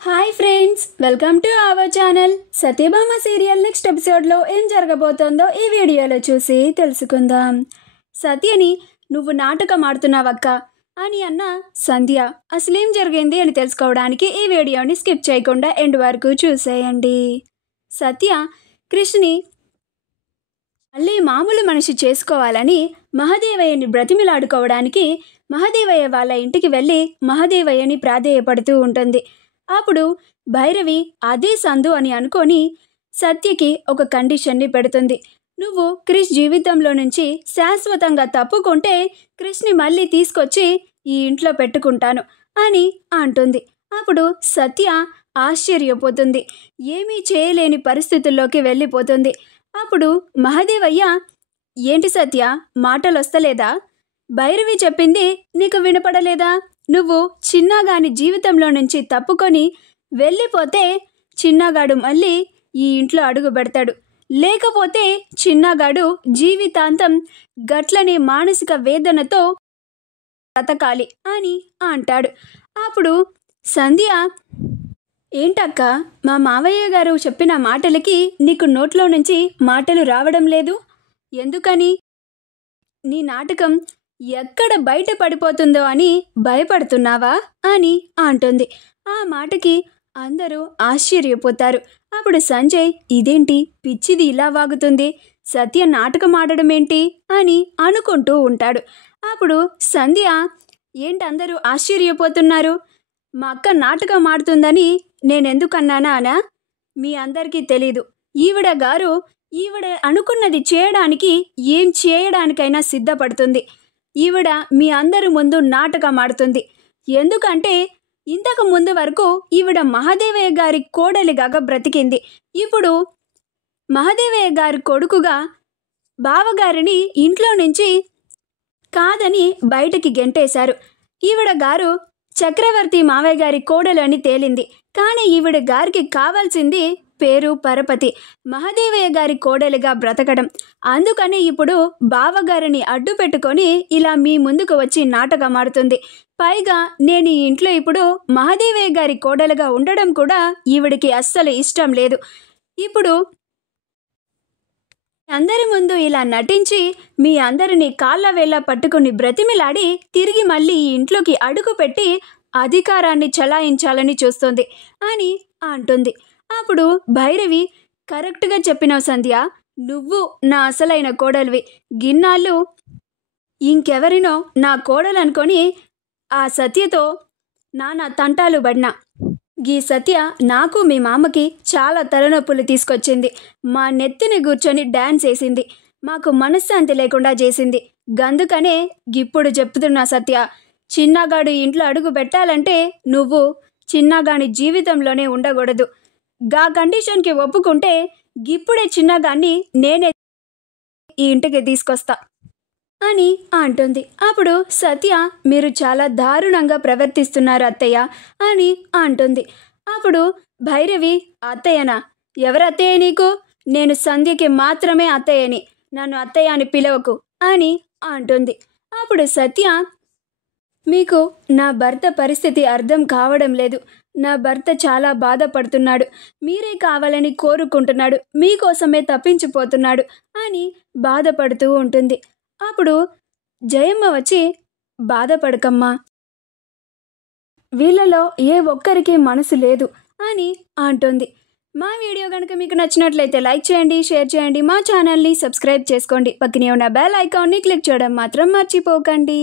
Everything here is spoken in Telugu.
Hi friends, welcome to our channel. Satyabhama serial next ఎపిసోడ్లో ఏం జరగబోతోందో ఈ వీడియోలో చూసి తెలుసుకుందాం. సత్యని నువ్వు నాటకం ఆడుతున్నావక్క అని అన్న సంధ్య అసలేం జరిగింది అని తెలుసుకోవడానికి ఈ వీడియోని స్కిప్ చేయకుండా ఎండ్ వరకు చూసేయండి. సత్య కృష్ణని మళ్ళీ మామూలు మనిషి చేసుకోవాలని మహదేవయ్యని బ్రతిమిలాడుకోవడానికి మహదేవయ్య వాళ్ళ ఇంటికి వెళ్ళి మహదేవయ్యని ప్రాధేయపడుతూ ఉంటుంది. అప్పుడు భైరవి అదే సందు అని అనుకొని సత్యకి ఒక కండిషన్ని పెడుతుంది. నువ్వు క్రిష్ జీవితంలో నుంచి శాశ్వతంగా తప్పుకుంటే క్రిష్ని మళ్ళీ తీసుకొచ్చి ఈ ఇంట్లో పెట్టుకుంటాను అని అంటుంది. అప్పుడు సత్య ఆశ్చర్యపోతుంది. ఏమీ చేయలేని పరిస్థితుల్లోకి వెళ్ళిపోతుంది. అప్పుడు మహదేవయ్య, ఏంటి సత్య, మాటలు వస్తలేదా? భైరవి చెప్పింది నీకు వినపడలేదా? నువ్వు చిన్నగాని జీవితంలో నుంచి తప్పుకొని వెళ్ళిపోతే చిన్నగాడు మళ్ళీ ఈ ఇంట్లో అడుగు పెడతాడు, లేకపోతే చిన్నగాడు జీవితాంతం గట్లని మానసిక వేదనతో బ్రతకాలి అని అంటాడు. అప్పుడు సంధ్య, ఏంటక్క, మా మావయ్య గారు చెప్పిన మాటలకి నీకు నోట్లో నుంచి మాటలు రావడం లేదు, ఎందుకని? నీ నాటకం ఎక్కడ బయట పడిపోతుందో అని భయపడుతున్నావా అని అంటుంది. ఆ మాటకి అందరూ ఆశ్చర్యపోతారు. అప్పుడు సంజయ్, ఇదేంటి పిచ్చిది ఇలా వాగుతుంది, సత్య నాటకం ఆడడం ఏంటి అని అనుకుంటూ ఉంటాడు. అప్పుడు సంధ్య, ఏంటి అందరూ ఆశ్చర్యపోతున్నారు? మా అక్క నాటకం ఆడుతుందని నేనెందుకన్నానా అనా? మీ అందరికీ తెలీదు. ఈవిడ అనుకున్నది చేయడానికి ఏం చేయడానికైనా సిద్ధపడుతుంది. ఈవిడ మీ అందరి ముందు నాటకం ఆడుతుంది. ఎందుకంటే ఇంతకు ముందు వరకు ఈవిడ మహదేవయ్య గారి కోడలిగా బ్రతికింది. ఇప్పుడు మహదేవయ్య గారి కొడుకుగా బావగారిని ఇంట్లో నుంచి కాదని బయటికి గెంటేశారు. ఈవిడ గారు చక్రవర్తి మావయ్య గారి కోడలు అని తేలింది. కానీ ఈవిడ గారికి కావాల్సింది పేరు పరపతి, మహదేవయ్య గారి కోడలిగా బ్రతకడం. అందుకని ఇప్పుడు బావగారిని అడ్డు పెట్టుకొని ఇలా మీ ముందుకు వచ్చి నాటకం ఆడుతుంది. పైగా నేను ఈ ఇంట్లో ఇప్పుడు మహదేవయ్య గారి కోడలుగా ఉండడం కూడా ఈవిడికి అస్సలు ఇష్టం లేదు. ఇప్పుడు అందరి ముందు ఇలా నటించి మీ అందరినీ కాళ్ళ వేళ్ళ పట్టుకుని బ్రతిమిలాడి తిరిగి మళ్ళీ ఈ ఇంట్లోకి అడుగు పెట్టి అధికారాన్ని చలాయించాలని చూస్తుంది అని అంటుంది. అప్పుడు భైరవి, కరెక్ట్గా చెప్పినావు సంధ్య, నువ్వు నా అసలైన కోడలివి. గిన్నాళ్ళు ఇంకెవరినో నా కోడలు అనుకొని ఆ సత్యతో నానా తంటాలు పడినా. గీ సత్య నాకు మీ మామకి చాలా తలనొప్పులు తీసుకొచ్చింది. మా నెత్తిని కూర్చొని డ్యాన్స్ వేసింది, మాకు మనశ్శాంతి లేకుండా చేసింది. గందుకనే ఇప్పుడు చెప్తున్నా సత్య, చిన్నగాడు ఇంట్లో అడుగు పెట్టాలంటే నువ్వు చిన్నగాని జీవితంలోనే ఉండకూడదు. గా కండిషన్కి ఒప్పుకుంటే ఇప్పుడే చిన్నగాన్ని నేనే ఈ ఇంటికి తీసుకొస్తా అని అంటుంది. అప్పుడు సత్య, మీరు చాలా దారుణంగా ప్రవర్తిస్తున్నారు అత్తయ్య అని అంటుంది. అప్పుడు భైరవి, అత్తయ్యనా? ఎవరత్తయ్య నీకు? నేను సంధ్యకి మాత్రమే అత్తయ్యని, నన్ను అత్తయ్య అని పిలవకు అని అంటుంది. అప్పుడు సత్య, మీకు నా భర్త పరిస్థితి అర్థం కావడం లేదు. నా భర్త చాలా బాధపడుతున్నాడు, మీరే కావాలని కోరుకుంటున్నాడు, మీకోసమే తప్పించిపోతున్నాడు అని బాధపడుతూ ఉంటుంది. అప్పుడు జయమ్మ వచ్చి, బాధపడకమ్మా, వీళ్ళలో ఏ ఒక్కరికి మనసు లేదు అని అంటుంది. మా వీడియో కనుక మీకు నచ్చినట్లయితే లైక్ చేయండి, షేర్ చేయండి, మా ఛానల్ని సబ్స్క్రైబ్ చేసుకోండి. పక్కనే ఉన్న బెల్ ఐకాన్ని క్లిక్ చేయడం మాత్రం మర్చిపోకండి.